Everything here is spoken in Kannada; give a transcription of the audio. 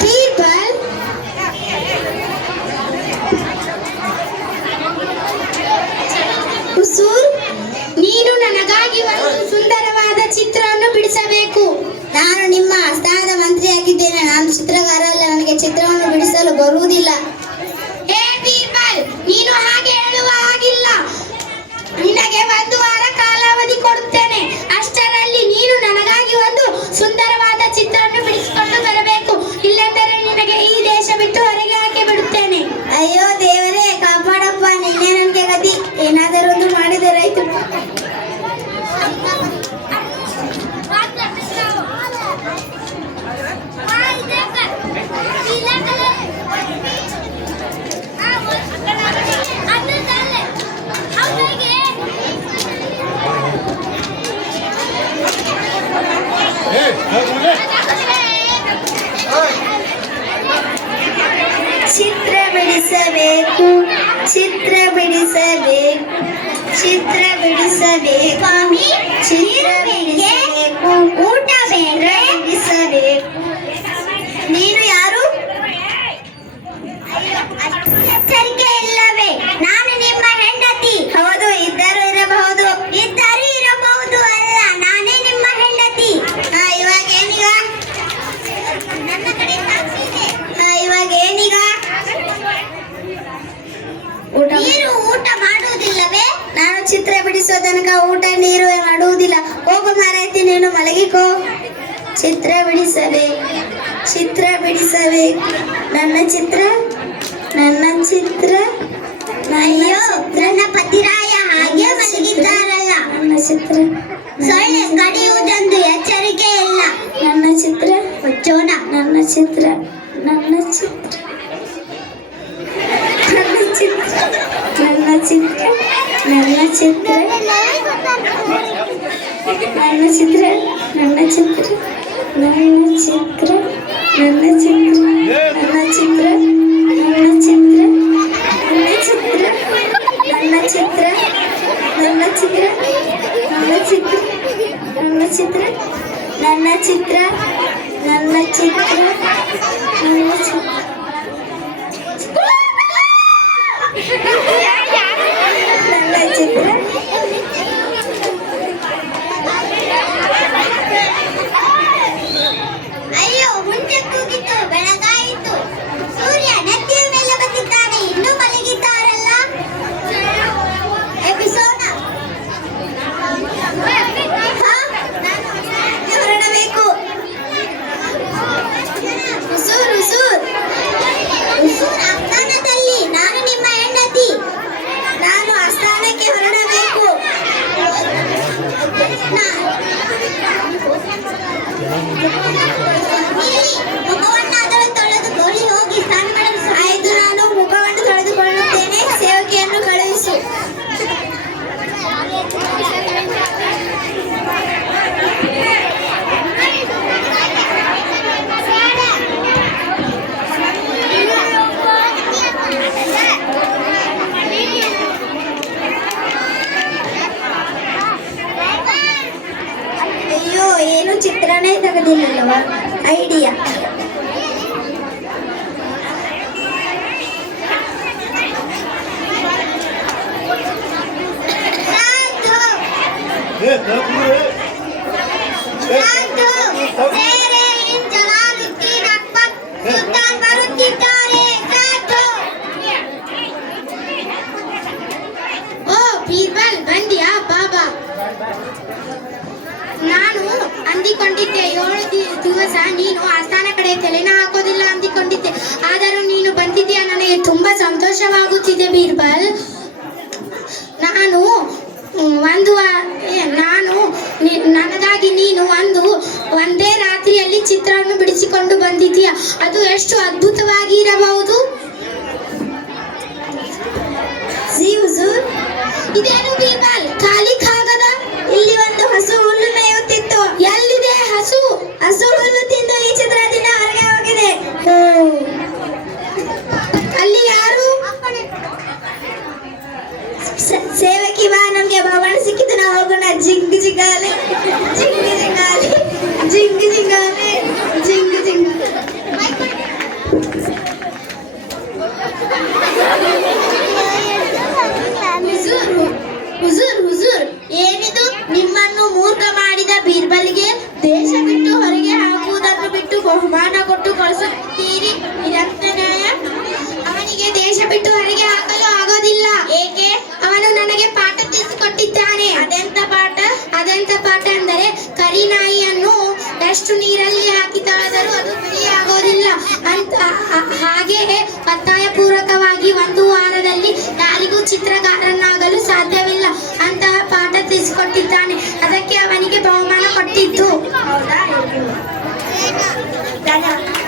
ಬೀರ್ಬಲ್, ಹುಸೂರ್, ನೀನು ನನಗಾಗಿ ಒಂದು ಸುಂದರವಾದ ಚಿತ್ರವನ್ನು ಬಿಡಿಸಬೇಕು. ನಾನು ನಿಮ್ಮ ಆಸ್ಥಾನದ ಮಂತ್ರಿಯಾಗಿದ್ದೇನೆ. ನಾನು ಚಿತ್ರಗಾರ ಅಲ್ಲ. ನನಗೆ ಚಿತ್ರವನ್ನು ಬಿಡಿಸಲು ಬರುವುದಿಲ್ಲ. ಹೇ ಬೀರ್ಬಲ್, ನೀನು ಹಾಗೆ ಹೇಳುವ ಹಾಗಿಲ್ಲ. ನಿನಗೆ 1 ವಾರ ಕಾಲಾವಧಿ ಕೊಡುತ್ತೇನೆ. ಅಷ್ಟರಲ್ಲಿ ನೀನು ನನಗಾಗಿ ಒಂದು ಸುಂದರವಾದ ಚಿತ್ರವನ್ನು ಬಿಡಿಸಿಕೊಂಡು ಬರಬೇಕು. ಇಲ್ಲಂದರೆ ನಿನಗೆ ಈ ದೇಶ ಬಿಟ್ಟು ಹೊರಗೆ ಹಾಕಿ ಬಿಡುತ್ತೇನೆ. ಅಯ್ಯೋ ದೇವರೇ, ಕಾಪಾಡಪ್ಪ. ನಿನ್ನೆ ನನಗೆ ಗತಿ. ಏನಾದರೂ ಒಂದು ಮಾಡಿದರಾಯ್ತು. ಚಿತ್ರ ಬಿಡಿಸಬೇಕು, ಚಿತ್ರ ಬಿಡಿಸಬೇಕು, ಚಿತ್ರ ಬಿಡಿಸಬೇಕು ಸ್ವಾಮಿ. ಚಿತ್ರ ಬಿಡಿಸಬೇಕು, ಊಟ ಬಿಡಿಸಬೇಕು. ನೀನು ಯಾರು? ಎಚ್ಚರಿಕೆ ಇಲ್ಲವೇ? ನಾನು ನಿಮ್ಮ ಹೆಂಡತಿ. ಹೌದು, ಇದ್ದರೂ ಇರಬಹುದು, ಇದ್ದರೂ ಇರಬಹುದು. ಅಲ್ಲ, ನಾನೇ ನಿಮ್ಮ ಹೆಂಡತಿ. ಇವಾಗ ಏನೀಗ? ನನ್ನ ಕಡೆ ಸಾಕ್ಷಿ ಇದೆ. ಇವಾಗ ಏನೀಗ? ನೀರು ಊಟ ಮಾಡುವುದಿಲ್ಲವೇ? ನಾನು ಚಿತ್ರ ಬಿಡಿಸೋ ತನಕ ಊಟ ನೀರು ಮಾಡುವುದಿಲ್ಲ. ಹೋಗು ಮಾರಾಯ್ತಿ, ನೀನು ಮಲಗಿಕೋ. ಚಿತ್ರ ಬಿಡಿಸಬೇಕು, ಚಿತ್ರ ಬಿಡಿಸಬೇಕು. ನನ್ನ ಚಿತ್ರ, ನನ್ನ ಚಿತ್ರ. ಅಯ್ಯೋ, ನನ್ನ ಪತಿರಾಯ ಹಾಗೆ ಮಲಗಿದ್ದಾರಲ್ಲ. ನನ್ನ ಚಿತ್ರ. ಸೊಳ್ಳೆ ಕಡಿಯುವುದೊಂದು ಎಚ್ಚರಿಕೆ ಇಲ್ಲ. ನನ್ನ ಚಿತ್ರ ಹುಚ್ಚೋಣ. ನನ್ನ ಚಿತ್ರ, ನನ್ನ ಚಿತ್ರ, ನನ್ನ ಚಿತ್ರ, ನನ್ನ ಚಿತ್ರ, ನನ್ನ ಚಿತ್ರ, ನನ್ನ ಚಿತ್ರ, ನನ್ನ ಚಿತ್ರ, ನನ್ನ ಚಿತ್ರ, ನನ್ನ ಚಿತ್ರ, ನನ್ನ ಚಿತ್ರ, ನನ್ನ ಚಿತ್ರ, ನನ್ನ ಚಿತ್ರ, ನನ್ನ ಚಿತ್ರ, ನನ್ನ ಚಿತ್ರ, ನನ್ನ ಚಿತ್ರ, ನನ್ನ ಚಿತ್ರ, ನನ್ನ ಚಿತ್ರ, ನನ್ನ ಚಿತ್ರ, ನನ್ನ ಚಿತ್ರ. ನನ್ನ ಚಿತ್ರ. ಅಯ್ಯೋ, ಮುಂಚೆ ಕೂಗಿತು, ಬೆಳಗಾಯಿತು. ಸೂರ್ಯ ನದಿಯ ಮೇಲೆ ಬಂದಿದ್ದಾನೆ. ಇನ್ನೂ ಮಲಗಿದ್ದಾರಲ್ಲ. ಎಬ್ಬಿಸೋಣ. ಹೊರಡಬೇಕು. ಹುಸೂರ್, ಹುಸೂರ್, ಹುಸೂರ್ ಆಸ್ಥಾನದಲ್ಲಿ. ನಾನು ನಿಮ್ಮ ಹೆಂಡತಿ. ನಾನು ಆಸ್ಥಾನಕ್ಕೆ ಹೊರಡಬೇಕು. ಮುಖವನ್ನಾದರೂ ತೊಳೆದುಕೊಳ್ಳಿ. ಹೋಗಿ ಸ್ನಾನ ಮಾಡಲು. ಆಯ್ತು, ನಾನು ಮುಖವನ್ನು ತೊಳೆದುಕೊಳ್ಳುತ್ತೇನೆ. ಸೇವಕಿಯನ್ನು ಕಳುಹಿಸು. ಅಯ್ಯೋ, ಏನು ಚಿತ್ರನೇ ತೆಗೆದಿಲ್ಲವ. ಐಡಿಯಾ. ಓ ಬೀರ್ಬಲ್, ಬಂದಿಯಾ? ಬಾಬಾ. ನಾನು ಅಂದಿಕೊಂಡಿದ್ದೆ 7 ದಿವಸ ನೀನು ಆಸ್ಥಾನ ಕಡೆ ತಲೆನ ಹಾಕೋದಿಲ್ಲ ಅಂದಿಕೊಂಡಿದ್ದೆ. ಆದರೂ ನೀನು ಬಂದಿದ್ದೀಯಾ. ನನಗೆ ತುಂಬಾ ಸಂತೋಷವಾಗುತ್ತಿದೆ ಬೀರ್ಬಲ್. ನಾನು ನನಗಾಗಿ ನೀನು ಒಂದೇ ರಾತ್ರಿಯಲ್ಲಿ ಚಿತ್ರವನ್ನು ಬಿಡಿಸಿಕೊಂಡು ಬಂದಿದ್ದೀಯಾ. ಅದು ಎಷ್ಟು ಅದ್ಭುತವಾಗಿ ಇರಬಹುದು. ಇದೇನು ಬೀರ್ಬಲ್, ಖಾಲಿ ಕಾಗದ? ಇಲ್ಲಿ ಒಂದು ಹಸು ಹುಲ್ಲು ಮೇಯುತ್ತಿತ್ತು. ಎಲ್ಲಿದೆ ಹಸು? ಹಸು ಹುಲ್ಲು ತಿಂದು ಈ ಚಿತ್ರದಿಂದ ಹೊರಗೆ ಹೋಗಿದೆ. ಅಲ್ಲಿ ಯಾರು? ಸೇವಕಿ ಬಾ, ನಮ್ಗೆ ಭವನ ಸಿಕ್ಕಿತು, ನಾವು ಹೋಗೋಣ. ಜಿಂಗ್ ಜಿಂಗಾಲೆ, ಜಿಂಗ್ ಜಿಂಗಾಲೆ, ಜಿಂಗ್ ಜಿಂಗಾಲೆ, ಜಿಂಗ್ ಜಿಂಗ. ಬಹುಮಾನ ಕೊಟ್ಟು ಕಳಿಸುತ್ತೀರಿ, ಇದೆಂತ ನ್ಯಾಯ? ಅವನಿಗೆ ದೇಶ ಬಿಟ್ಟು ಹೊರಗೆ ಹಾಕಲು ಆಗೋದಿಲ್ಲ. ಏಕೆ? ಅವನು ನನಗೆ ಪಾಠ ತಿಳಿಸಿಕೊಟ್ಟಿದ್ದಾನೆ. ಅದೆಂತ ಪಾಠ? ಅದೆಂತ ಪಾಠ ಅಂದರೆ ಕರಿ ನಾಯಿಯನ್ನು ಎಷ್ಟು ನೀರಲ್ಲಿ ಹಾಕಿ ತೊಳೆದರೂ ಅದು ಬಿಳಿಯಾಗೋದಿಲ್ಲ ಅಂತ. ಹಾಗೆ ಒತ್ತಾಯ ಪೂರ್ವಕವಾಗಿ ಒಂದು ವಾರದಲ್ಲಿ ಯಾರಿಗೂ ಚಿತ್ರಕಾರನಾಗಲು ಸಾಧ್ಯವಿಲ್ಲ ಅಂತಹ ಪಾಠ ತಿಳಿಸಿಕೊಟ್ಟಿದ್ದಾನೆ. ಅದಕ್ಕೆ ಅವನಿಗೆ ಬಹುಮಾನ ಕೊಟ್ಟಿದ್ದು. ಹೌದಾ? ಧನ್ಯವಾದ.